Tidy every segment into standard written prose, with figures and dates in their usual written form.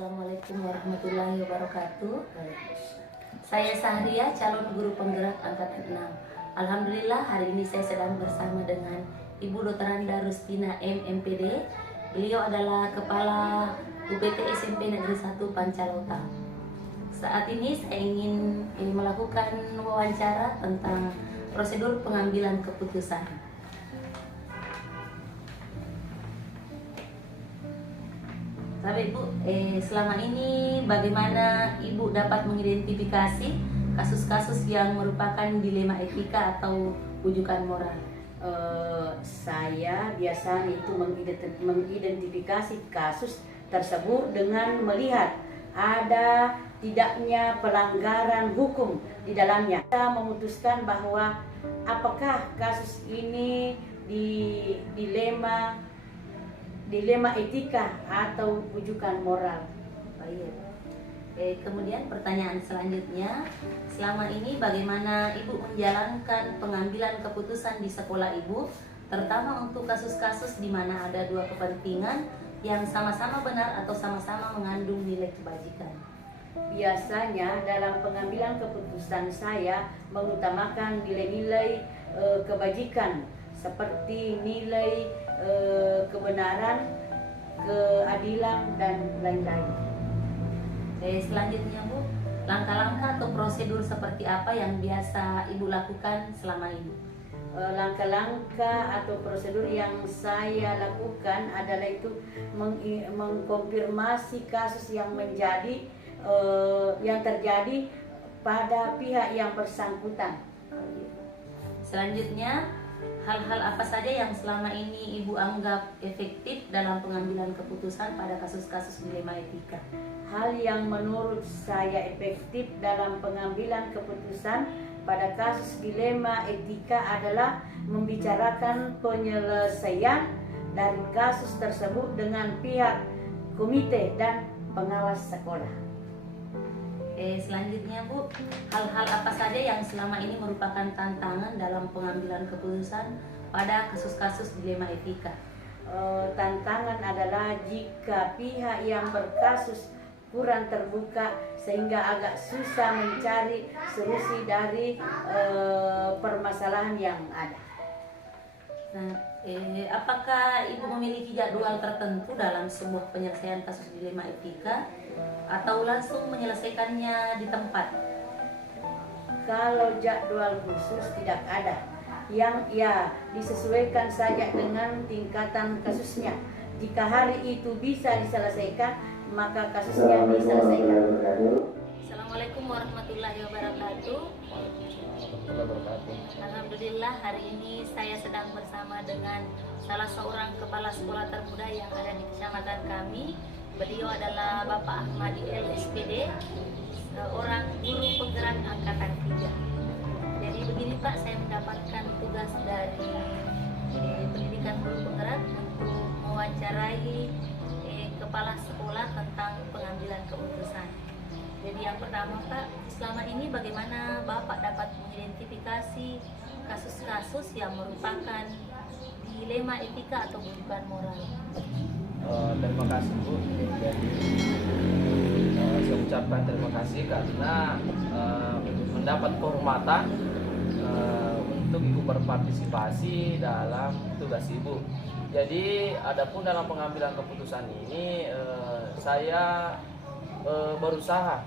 Assalamualaikum warahmatullahi wabarakatuh. Saya Sahria, calon guru penggerak angkatan 6. Alhamdulillah hari ini saya sedang bersama dengan Ibu Dr. Randa Rustina MMPD. Beliau adalah Kepala UPT SMP Negeri 1 Pancalota. Saat ini saya ingin melakukan wawancara tentang prosedur pengambilan keputusan. Tapi Ibu, selama ini bagaimana Ibu dapat mengidentifikasi kasus-kasus yang merupakan dilema etika atau ujukan moral? Saya biasanya itu mengidentifikasi kasus tersebut dengan melihat ada tidaknya pelanggaran hukum di dalamnya. Kita memutuskan bahwa apakah kasus ini dilema etika atau ujukan moral. Baik. Kemudian pertanyaan selanjutnya, selama ini bagaimana Ibu menjalankan pengambilan keputusan di sekolah Ibu, terutama untuk kasus-kasus di mana ada dua kepentingan yang sama-sama benar atau sama-sama mengandung nilai kebajikan? Biasanya dalam pengambilan keputusan saya mengutamakan nilai-nilai kebajikan seperti nilai kebenaran, keadilan, dan lain-lain. Selanjutnya Bu, langkah-langkah atau prosedur seperti apa yang biasa Ibu lakukan selama ini? Langkah-langkah atau prosedur yang saya lakukan adalah itu mengkonfirmasi kasus yang terjadi pada pihak yang bersangkutan. Selanjutnya, hal-hal apa saja yang selama ini Ibu anggap efektif dalam pengambilan keputusan pada kasus-kasus dilema etika? Hal yang menurut saya efektif dalam pengambilan keputusan pada kasus dilema etika adalah membicarakan penyelesaian dari kasus tersebut dengan pihak komite dan pengawas sekolah. Selanjutnya Bu, hal-hal apa saja yang selama ini merupakan tantangan dalam pengambilan keputusan pada kasus-kasus dilema etika? Tantangan adalah jika pihak yang berkasus kurang terbuka sehingga agak susah mencari solusi dari permasalahan yang ada. Nah, apakah Ibu memiliki jadwal tertentu dalam sebuah penyelesaian kasus dilema etika atau langsung menyelesaikannya di tempat? Kalau jadwal khusus tidak ada, yang disesuaikan saja dengan tingkatan kasusnya. Jika hari itu bisa diselesaikan, maka kasusnya diselesaikan. Assalamualaikum warahmatullahi wabarakatuh. Alhamdulillah hari ini saya sedang bersama dengan salah seorang kepala sekolah termuda yang ada di kecamatan kami. Beliau adalah Bapak Ahmadi LSPD, seorang guru penggerak angkatan 3. Jadi begini Pak, saya mendapatkan tugas dari pendidikan guru penggerak untuk mewawancarai kepala sekolah tentang pengambilan keputusan. Jadi yang pertama Pak, selama ini bagaimana Bapak dapat mengidentifikasi kasus-kasus yang merupakan dilema etika atau ujukan moral? Terima kasih Bu. Jadi saya ucapkan terima kasih karena mendapat kehormatan untuk ikut berpartisipasi dalam tugas Ibu. Jadi adapun dalam pengambilan keputusan ini saya berusaha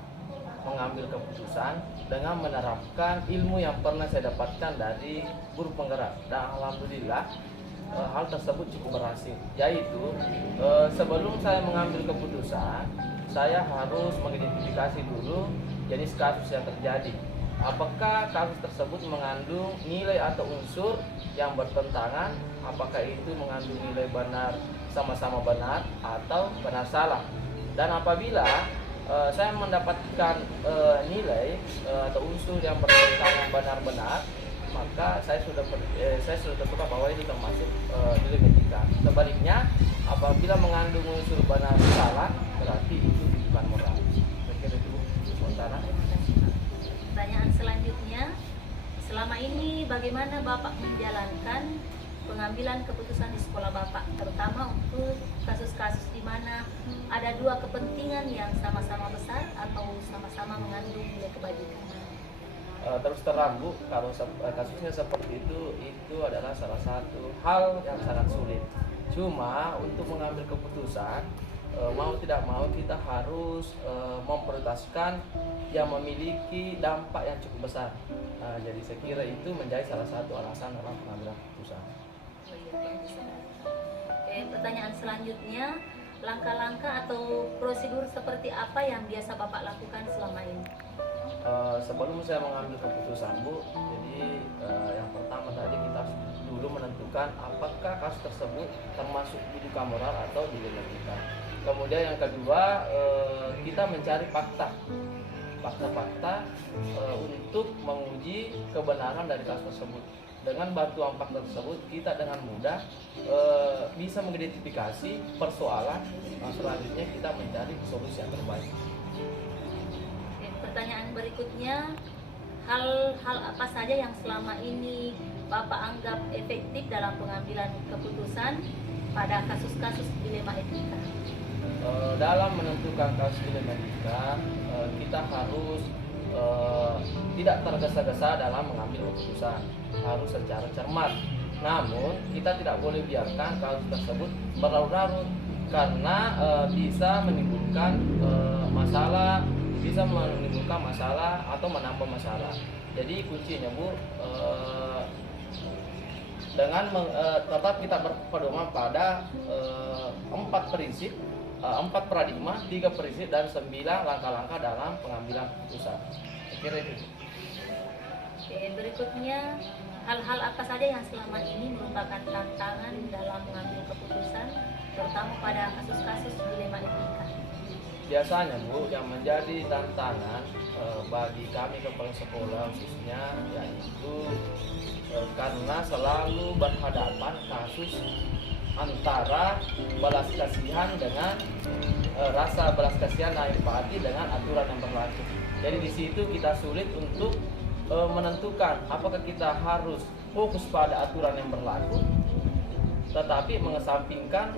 mengambil keputusan dengan menerapkan ilmu yang pernah saya dapatkan dari guru penggerak, dan alhamdulillah hal tersebut cukup berhasil. Yaitu sebelum saya mengambil keputusan, saya harus mengidentifikasi dulu jenis kasus yang terjadi. Apakah kasus tersebut mengandung nilai atau unsur yang bertentangan, apakah itu mengandung nilai benar, sama-sama benar, atau benar salah. Dan apabila saya mendapatkan nilai atau unsur yang bertentangan benar-benar, maka saya sudah terbuka bahwa itu termasuk nilai etika. Sebaliknya, apabila mengandung unsur benar salah, berarti itu bukan moral. Saya itu sementara. Pertanyaan selanjutnya, selama ini bagaimana Bapak menjalankan pengambilan keputusan di sekolah Bapak, terutama untuk kasus-kasus di mana ada dua kepentingan yang sama-sama besar atau sama-sama mengandung nilai kebajikan? Terus terang Bu, kalau kasusnya seperti itu adalah salah satu hal yang sangat sulit. Cuma untuk mengambil keputusan, mau tidak mau kita harus memprioritaskan yang memiliki dampak yang cukup besar. Jadi saya kira itu menjadi salah satu alasan dalam pengambilan keputusan. Oke, pertanyaan selanjutnya, langkah-langkah atau prosedur seperti apa yang biasa Bapak lakukan selama ini? Sebelum saya mengambil keputusan Bu, jadi yang pertama tadi kita harus dulu menentukan apakah kasus tersebut termasuk biduka moral atau dilema etika. Kemudian yang kedua, kita mencari fakta-fakta untuk menguji kebenaran dari kasus tersebut. Dengan bantuan fakta tersebut, kita dengan mudah bisa mengidentifikasi persoalan. Selanjutnya kita mencari solusi yang terbaik. Oke, pertanyaan berikutnya, hal-hal apa saja yang selama ini Bapak anggap efektif dalam pengambilan keputusan pada kasus-kasus dilema etika? Dalam menentukan kasus dilema etika, kita harus tidak tergesa-gesa dalam mengambil keputusan, harus secara cermat. Namun kita tidak boleh biarkan kasus tersebut berlarut-larut karena bisa menimbulkan masalah atau menambah masalah. Jadi kuncinya Bu, tetap kita berpedoman pada 4 prinsip, 4 paradigma, 3 prinsip dan 9 langkah-langkah dalam pengambilan keputusan. Saya kira itu. Oke, berikutnya, hal-hal apa saja yang selama ini merupakan tantangan dalam mengambil keputusan, terutama pada kasus-kasus dilema etika? Biasanya Bu, yang menjadi tantangan bagi kami kepala sekolah khususnya yaitu karena selalu berhadapan kasus antara balas kasihan dengan rasa balas kasihan dan empati dengan aturan yang berlaku. Jadi di situ kita sulit untuk menentukan apakah kita harus fokus pada aturan yang berlaku tetapi mengesampingkan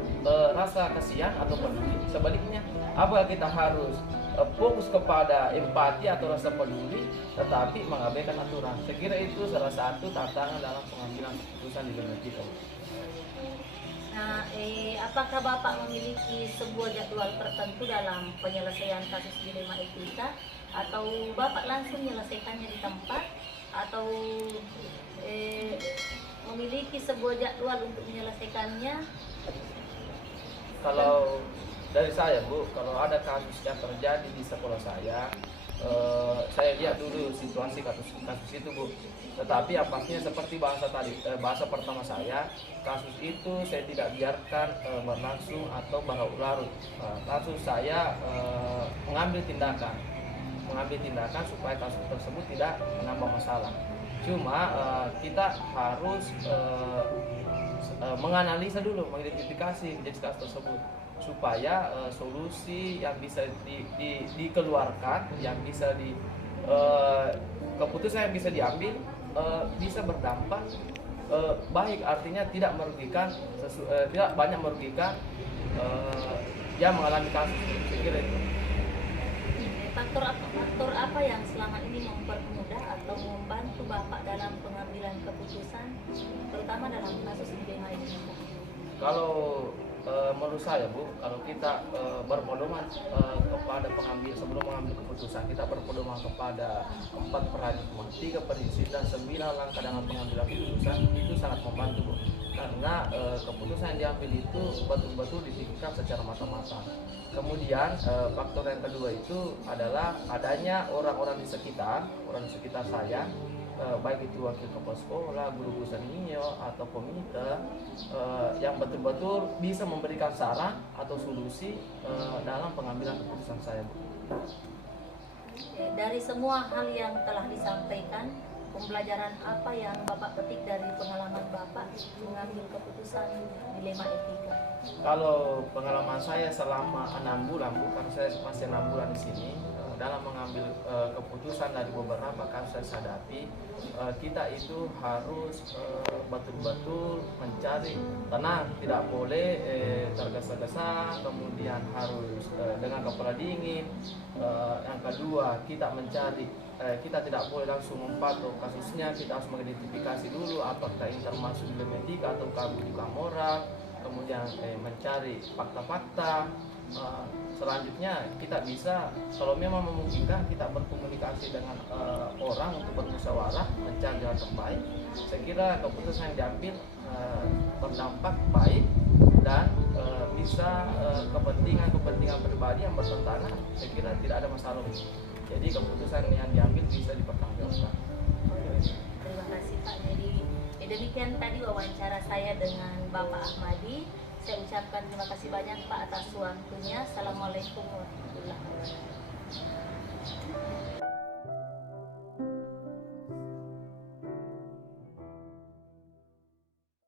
rasa kasihan atau peduli. Sebaliknya, apakah kita harus fokus kepada empati atau rasa peduli tetapi mengabaikan aturan. Saya kira itu salah satu tantangan dalam pengambilan keputusan di dunia kita. Nah, apakah Bapak memiliki sebuah jadwal tertentu dalam penyelesaian kasus dilema etika, atau Bapak langsung menyelesaikannya di tempat, atau memiliki sebuah jadwal untuk menyelesaikannya? Kalau dari saya Bu, kalau ada kasus yang terjadi di sekolah saya lihat dulu situasi kasus itu Bu. Tetapi yang pastinya seperti bahasa pertama saya, kasus itu saya tidak biarkan berlangsung atau berlarut-larut. Langsung saya mengambil tindakan supaya kasus tersebut tidak menambah masalah. Cuma kita harus menganalisa dulu, mengidentifikasi jenis kasus tersebut supaya solusi yang bisa dikeluarkan, yang bisa keputusan yang bisa diambil bisa berdampak baik, artinya tidak banyak merugikan yang mengalami kasus. Saya kira itu. Faktor apa yang selama ini mempermudah atau membantu Bapak dalam pengambilan keputusan, terutama dalam kasus dilema etika? Kalau menurut saya Bu, kalau kita berpedoman kepada sebelum mengambil keputusan, kita berpedoman kepada 4 paradigma, 3 prinsip dan 9 langkah dalam pengambilan keputusan, itu sangat membantu Bu. Karena keputusan yang diambil itu betul-betul dipikirkan secara matang-matang. Kemudian faktor yang kedua itu adalah adanya orang-orang di sekitar saya, baik itu wakil kepala sekolah, guru senior atau komite yang betul-betul bisa memberikan saran atau solusi dalam pengambilan keputusan saya. Dari semua hal yang telah disampaikan, pembelajaran apa yang Bapak petik dari pengalaman Bapak mengambil keputusan dilema etika? Kalau pengalaman saya selama 6 bulan, bukan saya masih 6 bulan di sini, dalam mengambil keputusan dari beberapa kasus yang saya hadapi, kita itu harus betul-betul mencari tenang, tidak boleh tergesa-gesa, kemudian harus dengan kepala dingin. Yang kedua, kita mencari, kita tidak boleh langsung mempatok kasusnya, kita harus mengidentifikasi dulu apakah ini termasuk dilema etika atau bukan moral, kemudian mencari fakta-fakta. Selanjutnya kita bisa, kalau memang memungkinkan, kita berkomunikasi dengan orang untuk bermusyawarah mencari jalan terbaik. Saya kira keputusan yang diambil berdampak baik dan bisa kepentingan pribadi yang bertentangan, saya kira tidak ada masalah. Jadi keputusan yang diambil bisa dipertanggungjawabkan. Terima kasih Pak. Jadi demikian tadi wawancara saya dengan Bapak Ahmadi. Saya ucapkan terima kasih banyak Pak atas waktunya. Assalamualaikum warahmatullahi wabarakatuh.